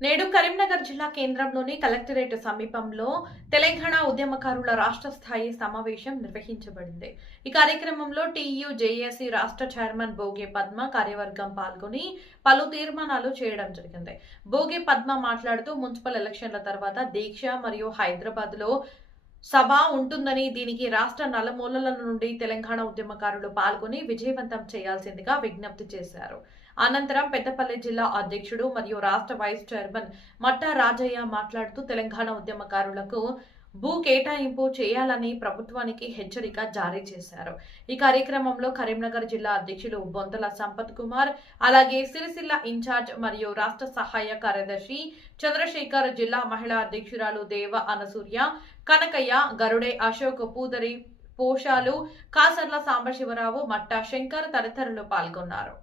నేడు కరీంనగర్ జిల్లా కేంద్రంలోని కలెక్టరేట్ సమీపంలో తెలంగాణ ఉద్యమకారుల రాష్ట్ర స్థాయి సమావేశం నిర్వహించబడింది. ఈ కార్యక్రమంలో టీయూ జేఏసీ రాష్ట్ర చైర్మన్ బోగే పద్మ కార్యవర్గం పాల్గొని పలు తీర్మానాలు చేయడం జరిగింది. బోగే పద్మ మాట్లాడుతూ మున్సిపల్ ఎలక్షన్ల తర్వాత దీక్ష మరియు హైదరాబాద్లో సభ ఉంటుందని దీనికి రాష్ట్ర నలుమూలల నుండి తెలంగాణ ఉద్యమకారులు పాల్గొని విజయవంతం చేయాల్సిందిగా విజ్ఞప్తి చేశారు. అనంతరం పెద్దపల్లి జిల్లా అధ్యక్షుడు మరియు రాష్ట్ర వైస్ చైర్మన్ మట్టా రాజయ్య మాట్లాడుతూ తెలంగాణ ఉద్యమకారులకు భూ కేటాయింపు చేయాలని ప్రభుత్వానికి హెచ్చరిక జారీ చేశారు. ఈ కార్యక్రమంలో కరీంనగర్ జిల్లా అధ్యక్షులు బొంతల సంపత్ కుమార్ అలాగే సిరిసిల్ల ఇన్ఛార్జ్ మరియు రాష్ట్ర సహాయ కార్యదర్శి చంద్రశేఖర్ జిల్లా మహిళా అధ్యక్షురాలు దేవ అనసూర్య కనకయ్య గరుడే అశోక్ పూదరి పోషాలు కాసర్ల సాంబశివరావు మట్టా శంకర్ తదితరులు పాల్గొన్నారు.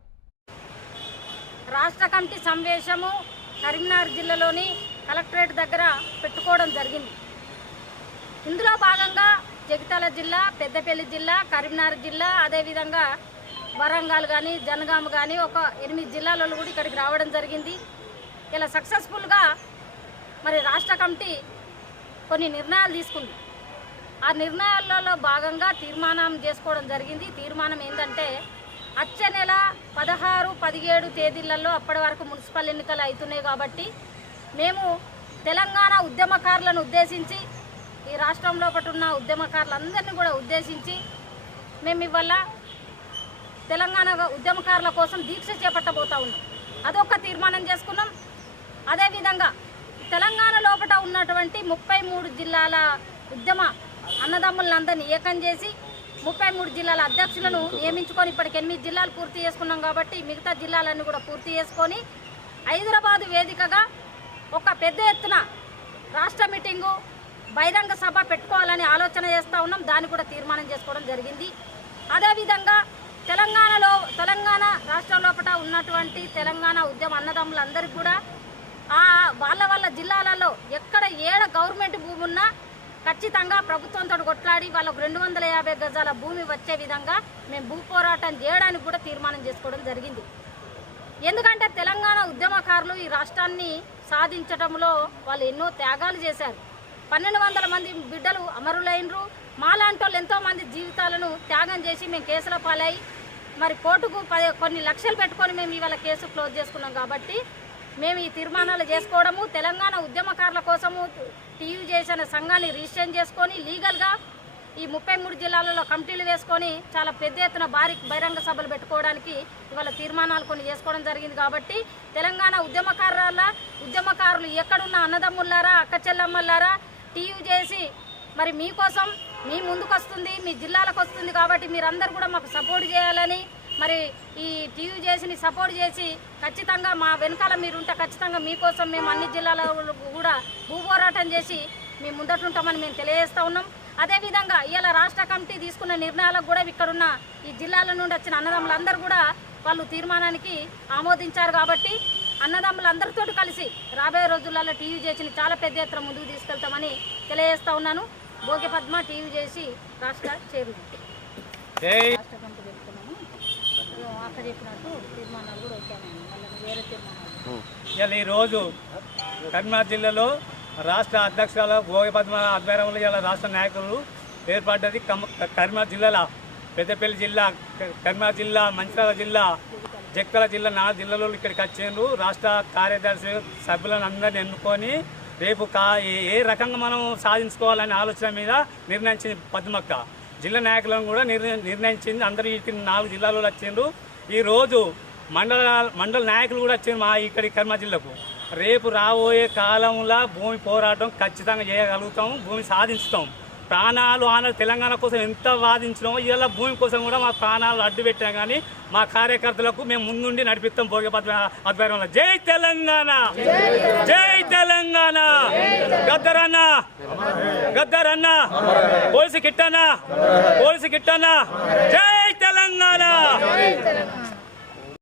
రాష్ట్ర కమిటీ సమావేశము కరీంనగర్ జిల్లాలోని కలెక్టరేట్ దగ్గర పెట్టుకోవడం జరిగింది. ఇందులో భాగంగా జగిత్యాల జిల్లా పెద్దపల్లి జిల్లా కరీంనగర్ జిల్లా అదేవిధంగా వరంగల్ కానీ జనగామ కానీ ఒక ఎనిమిది జిల్లాలలో కూడా ఇక్కడికి రావడం జరిగింది. ఇలా సక్సెస్ఫుల్గా మరి రాష్ట్ర కమిటీ కొన్ని నిర్ణయాలు తీసుకుంది. ఆ నిర్ణయాలలో భాగంగా తీర్మానం చేసుకోవడం జరిగింది. తీర్మానం ఏంటంటే వచ్చే నెల పదహారు పదిహేడు తేదీలలో అప్పటి వరకు మున్సిపల్ ఎన్నికలు అవుతున్నాయి కాబట్టి మేము తెలంగాణ ఉద్యమకారులను ఉద్దేశించి ఈ రాష్ట్రంలో ఒకటి ఉన్న ఉద్యమకారులందరినీ కూడా ఉద్దేశించి మేము ఇవాళ తెలంగాణ ఉద్యమకారుల కోసం దీక్ష చేపట్టబోతా ఉన్నాం. అదొక తీర్మానం చేసుకున్నాం. అదేవిధంగా తెలంగాణ లోపల ఉన్నటువంటి ముప్పై మూడు జిల్లాల ఉద్యమ అన్నదమ్ములందరినీ ఏకం చేసి ముప్పై మూడు జిల్లాల అధ్యక్షులను నియమించుకొని ఇప్పటికి ఎనిమిది జిల్లాలు పూర్తి చేసుకున్నాం కాబట్టి మిగతా జిల్లాలన్నీ కూడా పూర్తి చేసుకొని హైదరాబాదు వేదికగా ఒక పెద్ద ఎత్తున రాష్ట్ర మీటింగు బహిరంగ సభ పెట్టుకోవాలని ఆలోచన చేస్తూ ఉన్నాం. దాన్ని కూడా తీర్మానం చేసుకోవడం జరిగింది. అదేవిధంగా తెలంగాణలో తెలంగాణ రాష్ట్రం లోపల ఉన్నటువంటి తెలంగాణ ఉద్యమ అన్నదమ్ములందరికీ కూడా ఆ వాళ్ళ వాళ్ళ జిల్లాలలో ఎక్కడ ఏడ గవర్నమెంట్ భూమి ఉన్నా ఖచ్చితంగా ప్రభుత్వంతో కొట్లాడి వాళ్ళకు రెండు వందల యాభై గజాల భూమి వచ్చే విధంగా మేము భూ పోరాటం చేయడానికి కూడా తీర్మానం చేసుకోవడం జరిగింది. ఎందుకంటే తెలంగాణ ఉద్యమకారులు ఈ రాష్ట్రాన్ని సాధించడంలో వాళ్ళు ఎన్నో త్యాగాలు చేశారు. పన్నెండు వందల మంది బిడ్డలు అమరులైనరు. మాలాంటి వాళ్ళు ఎంతోమంది జీవితాలను త్యాగం చేసి మేము కేసుల పాలై మరి కోర్టుకు పది కొన్ని లక్షలు పెట్టుకొని మేము ఇవాళ కేసు క్లోజ్ చేసుకున్నాం కాబట్టి మేము ఈ తీర్మానాలు చేసుకోవడము తెలంగాణ ఉద్యమకారుల కోసము టీవీ చేసిన సంఘాన్ని రిజిస్టర్ చేసుకొని లీగల్గా ఈ ముప్పై మూడు జిల్లాలలో కమిటీలు వేసుకొని చాలా పెద్ద ఎత్తున భారీ బహిరంగ సభలు పెట్టుకోవడానికి ఇవాళ తీర్మానాలు కొన్ని చేసుకోవడం జరిగింది కాబట్టి తెలంగాణ ఉద్యమకారుల ఉద్యమకారులు ఎక్కడున్న అన్నదమ్ములారా అక్క చెల్లమ్మలారా టీవీ చేసి మరి మీకోసం మీ ముందుకు వస్తుంది మీ జిల్లాలకు వస్తుంది కాబట్టి మీరందరూ కూడా మాకు సపోర్ట్ చేయాలని మరి ఈ టీవీ చేసిని సపోర్ట్ చేసి ఖచ్చితంగా మా వెనకాల మీరుంటే ఖచ్చితంగా మీకోసం మేము అన్ని జిల్లాల కూడా భూపోరాటం చేసి మీ ముందటుంటామని మేము తెలియజేస్తూ ఉన్నాం. అదేవిధంగా ఇవాళ రాష్ట్ర కమిటీ తీసుకున్న నిర్ణయాలకు కూడా ఇక్కడున్న ఈ జిల్లాల నుండి వచ్చిన అన్నదమ్ములందరూ కూడా వాళ్ళు తీర్మానానికి ఆమోదించారు కాబట్టి అన్నదమ్ములందరితో కలిసి రాబోయే రోజులలో టీవీ చేసి చాలా పెద్ద ఎత్తున ముందుకు తీసుకెళ్తామని తెలియజేస్తా ఉన్నాను. భోగి పద్మ టీవీ చేసి రాష్ట్ర చేరుది రాష్ట్ర కమిటీ పెట్టుకున్నాము అక్కడ చెప్పినట్టు తీర్మానాలు కూడా వచ్చాను మళ్ళీ వేరే తీర్మానాలు. ఇలా ఈరోజు కరీంనగర్ జిల్లాలో రాష్ట్ర అధ్యక్షుల భోగి పద్మ ఆధ్వర్యంలో ఇలా రాష్ట్ర నాయకులు ఏర్పడ్డది కరీంనగర్ జిల్లాలో పెద్దపల్లి జిల్లా కరీంనగర్ జిల్లా మంచిర్యాల జిల్లా జక్కల జిల్లా నా జిల్లాలో ఇక్కడికి వచ్చిండ్రు రాష్ట్ర కార్యదర్శి సభ్యులను అందరిని ఎన్నుకొని రేపు కా ఏ- ఏ రకంగా మనం సాధించుకోవాలనే ఆలోచన మీద నిర్ణయించింది పద్మక్క. జిల్లా నాయకులను కూడా నిర్ణ- నిర్ణయించింది అందరూ ఇక్కడ నాలుగు జిల్లాలో వచ్చిండ్రు ఈరోజు మండల మండల నాయకులు కూడా వచ్చారు మా ఇక్కడి కర్మ జిల్లాకు. రేపు రాబోయే కాలంలో భూమి పోరాటం ఖచ్చితంగా చేయగలుగుతాం భూమి సాధించుతాం. ప్రాణాలు ఆన తెలంగాణ కోసం ఎంత వాదించినామో ఇలా భూమి కోసం కూడా మా ప్రాణాలు అడ్డు పెట్టాం కానీ మా కార్యకర్తలకు మేము ముందుండి నడిపిస్తాం భోగపద్మ ఆధ్వర్యంలో జై తెలంగాణ! జై తెలంగాణ! గద్దరన్న! గద్దరన్న! పోలీసు కిట్టనా పోలీసు కిట్టనా జై తెలంగాణ!